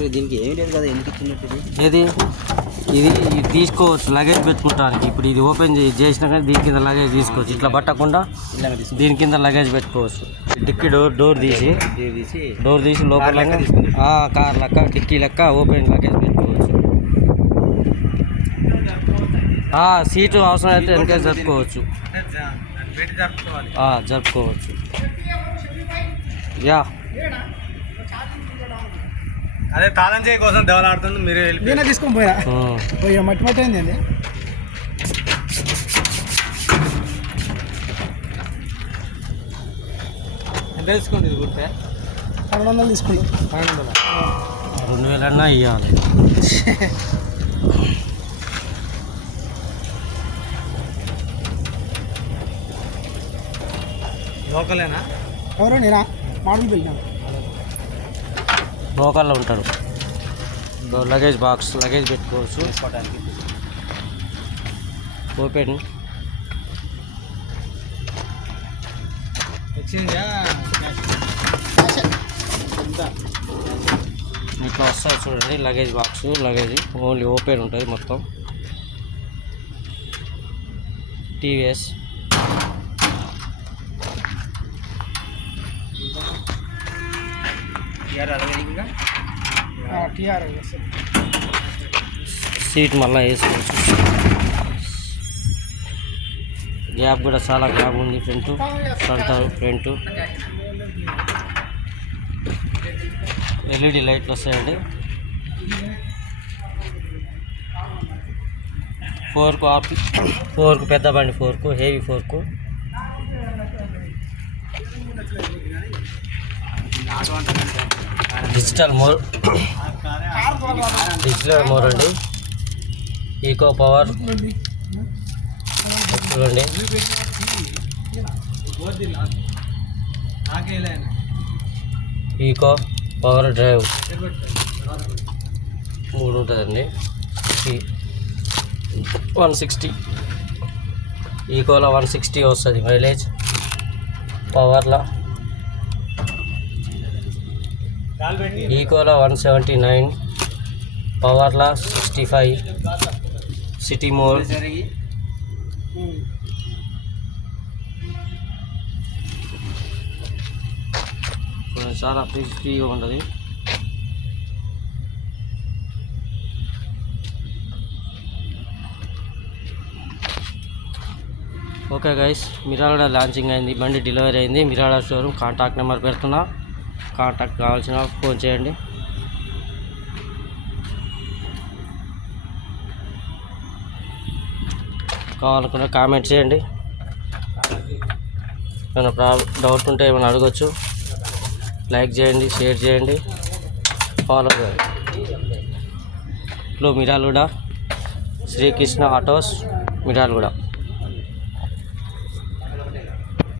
యాక్చువల్లీ దీనికి ఏమీ లేదు కదా, ఎందుకు ఇచ్చినట్టు ఏది ఇది తీసుకోవచ్చు లగేజ్ పెట్టుకుంటానికి. ఇప్పుడు ఇది ఓపెన్ చేసినా కానీ దీని కింద లగేజ్ తీసుకోవచ్చు, ఇట్లా పట్టకుండా దీని కింద లగేజ్ పెట్టుకోవచ్చు. డిక్కీ డోర్ తీసి లోపల కార్ లెక్క డిక్కీ లెక్క ఓపెన్ లగేజ్ పెట్టుకోవచ్చు. సీటు అవసరం అయితే వెనక జరుపుకోవచ్చు. జరుపుకోవచ్చు. యా అదే తాళం చేయ కోసం దెవలాడుతుంది, మీరే నేనే తీసుకొని పోయా మట్టి మట్టి అయింది అండి. ఎంత తీసుకోండి ఇది కుడితే? 1200 తీసుకోండి. 1200 2000 అన్నా ఇవ్వాలి. లోకలేనా? ఎవరు నేనా? మామూలు పిలిచాను. లోకల్లో ఉంటారు. లగేజ్ బాక్స్ లగేజ్ పెట్టుకోవచ్చు. ఓపెన్ ఇట్లా వస్తుంది చూడండి luggage box. Luggage only open ఉంటుంది మొత్తం. టీవీఎస్ సీట్ మళ్ళీ వేసుకోవచ్చు. గ్యాప్ కూడా చాలా గ్యాప్ ఉంది. ఫ్రంట్ ఎల్ఈడి లైట్లు వస్తాయండి. 4కు పెద్ద బండి, 4కు హెవీ 4కు. డిజిటల్ మోర్ అండి. ఈకో పవర్ చూడండి. ఈకో పవర్ డ్రైవ్ 3 ఉంటుందండి. 160 ఈకోలో 160 వస్తుంది మైలేజ్. పవర్లో ఈకోలో 179, పవర్లో 65. సిటీ మోడ్ చాలా ఫ్రీగా ఉంటుంది. ఓకే గైస్, మిరాడ లాంచింగ్ అయింది, బండి డెలివరీ అయింది. మిరాడ షోరూమ్ కాంటాక్ట్ నెంబర్ పెడుతున్నా, కాంటాక్ట్ కావాల్సిన ఫోన్ చేయండి. కావాలనుకున్న కామెంట్ చేయండి. ఏమైనా డౌట్ ఉంటే ఏమైనా అడగచ్చు. లైక్ చేయండి, షేర్ చేయండి, ఫాలో చేయండి. మిరాలగూడ శ్రీకృష్ణ ఆటోస్ మిరాలగూడ.